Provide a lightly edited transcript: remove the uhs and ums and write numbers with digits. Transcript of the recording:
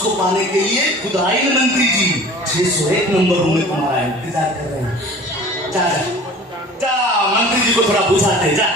उसको पाने के लिए खुद आए ना मंत्री जी 601 नंबर रूम में तुम्हारा इंतजार कर रहे हैं। जा जा जा मंत्री जी को थोड़ा बुझाते जा।